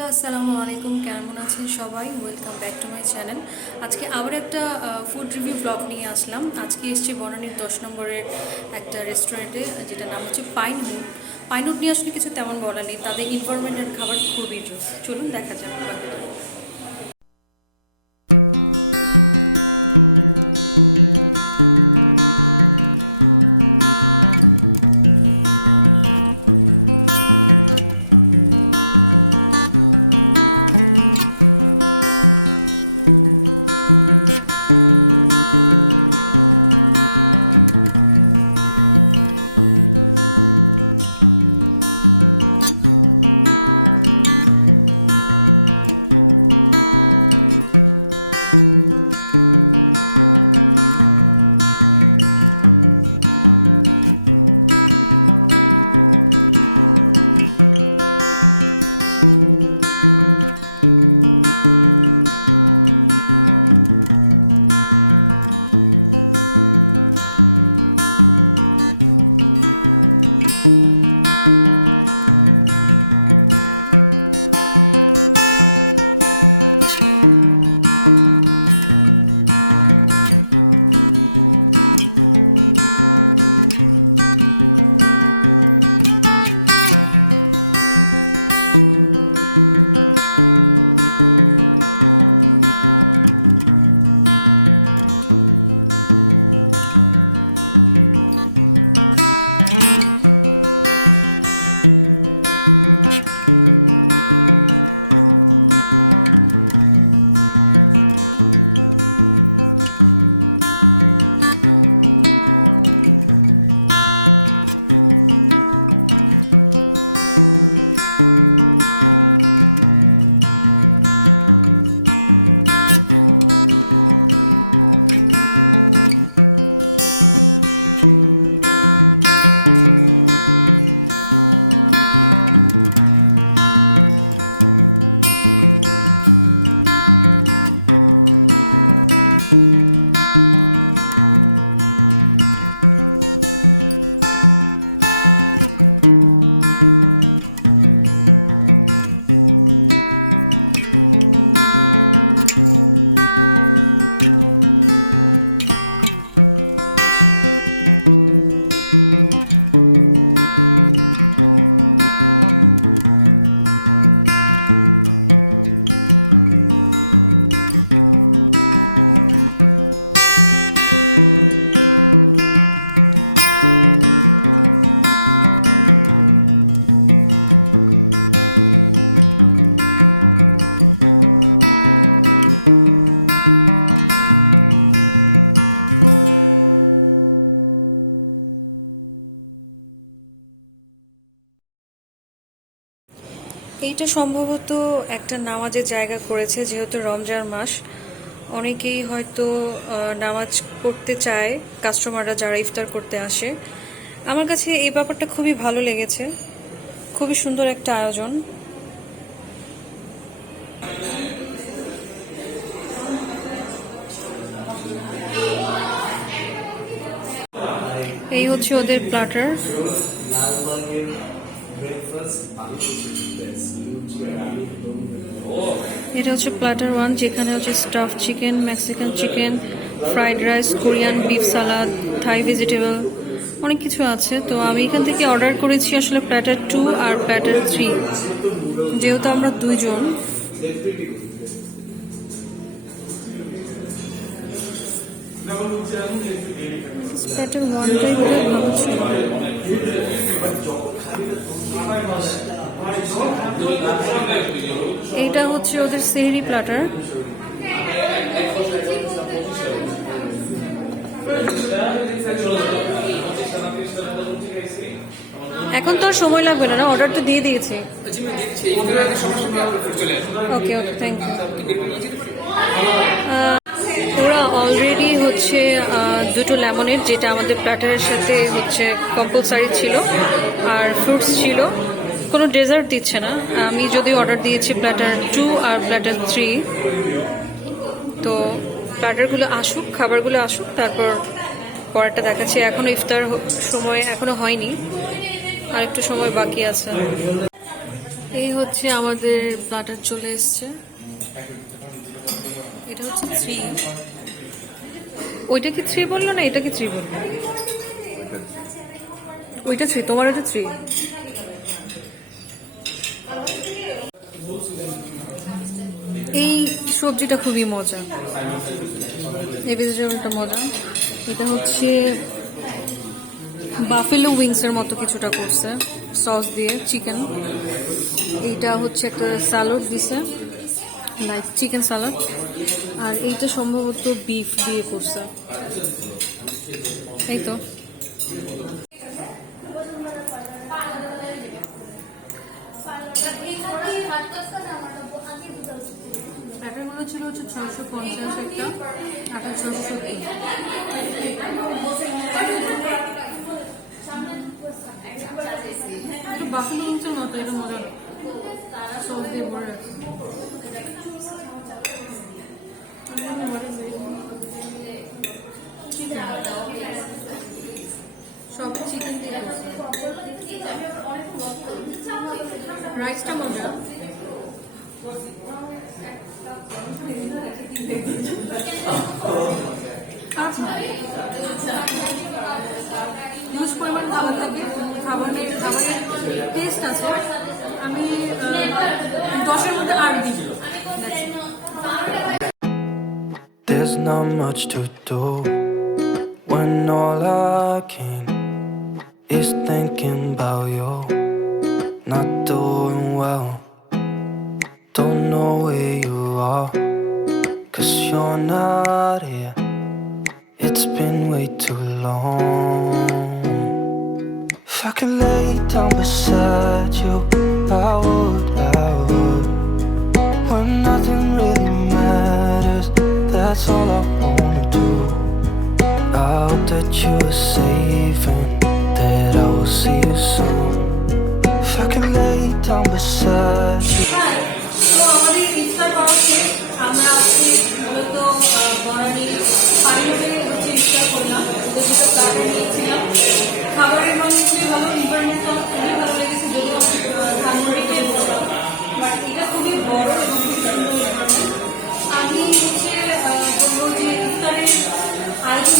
Hello, আসসালামু আলাইকুম। কেমন আছেন সবাই? Welcome back to my channel. আজকে আবার একটা ফুড রিভিউ ব্লগ নিয়ে আসলাম। আজকে এসেছি বনানীর 10 নম্বরের একটা রেস্টুরেন্টে, যেটার নাম হচ্ছে পাইনউড। পাইনউড নিয়ে আসলে কিছু তেমন বলা নেই, তাদের ইনফরমেটিভ খাবার খুবই জোস। চলুন দেখা যাক। এইটা সম্ভবত একটা নামাজের জায়গা করেছে, যেহেতু রমজান মাস। অনেকেই হয়তো নামাজ পড়তে চায়, কাস্টমাররা যারা ইফতার করতে আসে। আমার কাছে এই ব্যাপারটা খুবই ভালো লেগেছে, খুবই সুন্দর একটা আয়োজন। এই হচ্ছে ওদের প্ল্যাটার। এটা হচ্ছে প্ল্যাটার 1, যেখানে হচ্ছে stuff chicken, Mexican chicken, fried rice, Korean beef salad, Thai vegetable, অনেক কিছু আছে। তো আমি এখান থেকে অর্ডার করেছি আসলে প্ল্যাটার 2 আর প্ল্যাটার 3, যেহেতু আমরা দুইজন। প্ল্যাটার 1টাই ভালো ছিল। এইটা হচ্ছে ওদের সেহরি প্ল্যাটার। এখন তো আর সময় লাগবে না, অর্ডার তো দিয়ে দিয়েছি। ওকে ওকে, থ্যাংক ইউ। ওরা অলরেডি হচ্ছে দুটো লেমনেড, যেটা আমাদের প্ল্যাটারের সাথে হচ্ছে কম্পালসারি ছিল, আর ফ্রুটস ছিল। কোনো ডেজার্ট দিচ্ছে না। আমি যদি অর্ডার দিয়েছি প্ল্যাটার 2 আর প্ল্যাটার 3। তো প্ল্যাটারগুলো আসুক, খাবারগুলো আসুক, তারপর পরেরটা দেখাচ্ছি। এখনো ইফতার সময় এখনো হয়নি, আর একটু সময় বাকি আছে। এই হচ্ছে আমাদের প্লাটার চলে এসছে। এটা হচ্ছে 3। ওইটা কি 3 বললো না এটা কি 3 বললো? ওইটা 3, তোমার ওটা 3। এই সবজিটা খুবই মজা, এই ভেজিটেবলটা মজা। এটা হচ্ছে বাফেলো উইংস এর মতো কিছুটা করছে সস দিয়ে চিকেন। এইটা হচ্ছে একটা স্যালাড দিছে, লাইক চিকেন স্যালাড। আর এইটা সম্ভবত বিফ দিয়ে করছে। এই তো প্যাটারগুলো ছিল হচ্ছে 650 একটা, একটা 630। বাফেলো উইংসের মতো, এটা মজা, সস দিয়ে ভরে রাখছে। সব চিকেন দিয়ে রাইসটা মজা। হিউজ পরিমাণ খাবার থাকে, খাবারের টেস্ট আছে। আমি 10-এর মধ্যে 8 দিই। There's not much to do when all I can is thinking about you. Not doing well, don't know where you are, 'cause you're not here. It's been way too long. If I could lay down beside you, I would. When nothing really matters, that's all I wanna do. I hope that you are safe and that I will see you soon. If I can lay down beside you. তো আমাদের ইফতার করা শেষ। আমরা আজকে মূলত বনানী ফাইনালে হচ্ছে ইফতার করলাম। ওদের দুটো প্লাটার নিয়েছিলাম। খাবারের মান খুবই ভালো, ইনভারমেন্ট খুবই ভালো লেগেছে। যদিও ধানমন্ডিতে বাট এটা খুবই বড় এবং খুব সুন্দর ইনভারমেন্ট। আমি হচ্ছে বলবো যে ইফতারের আয়োজন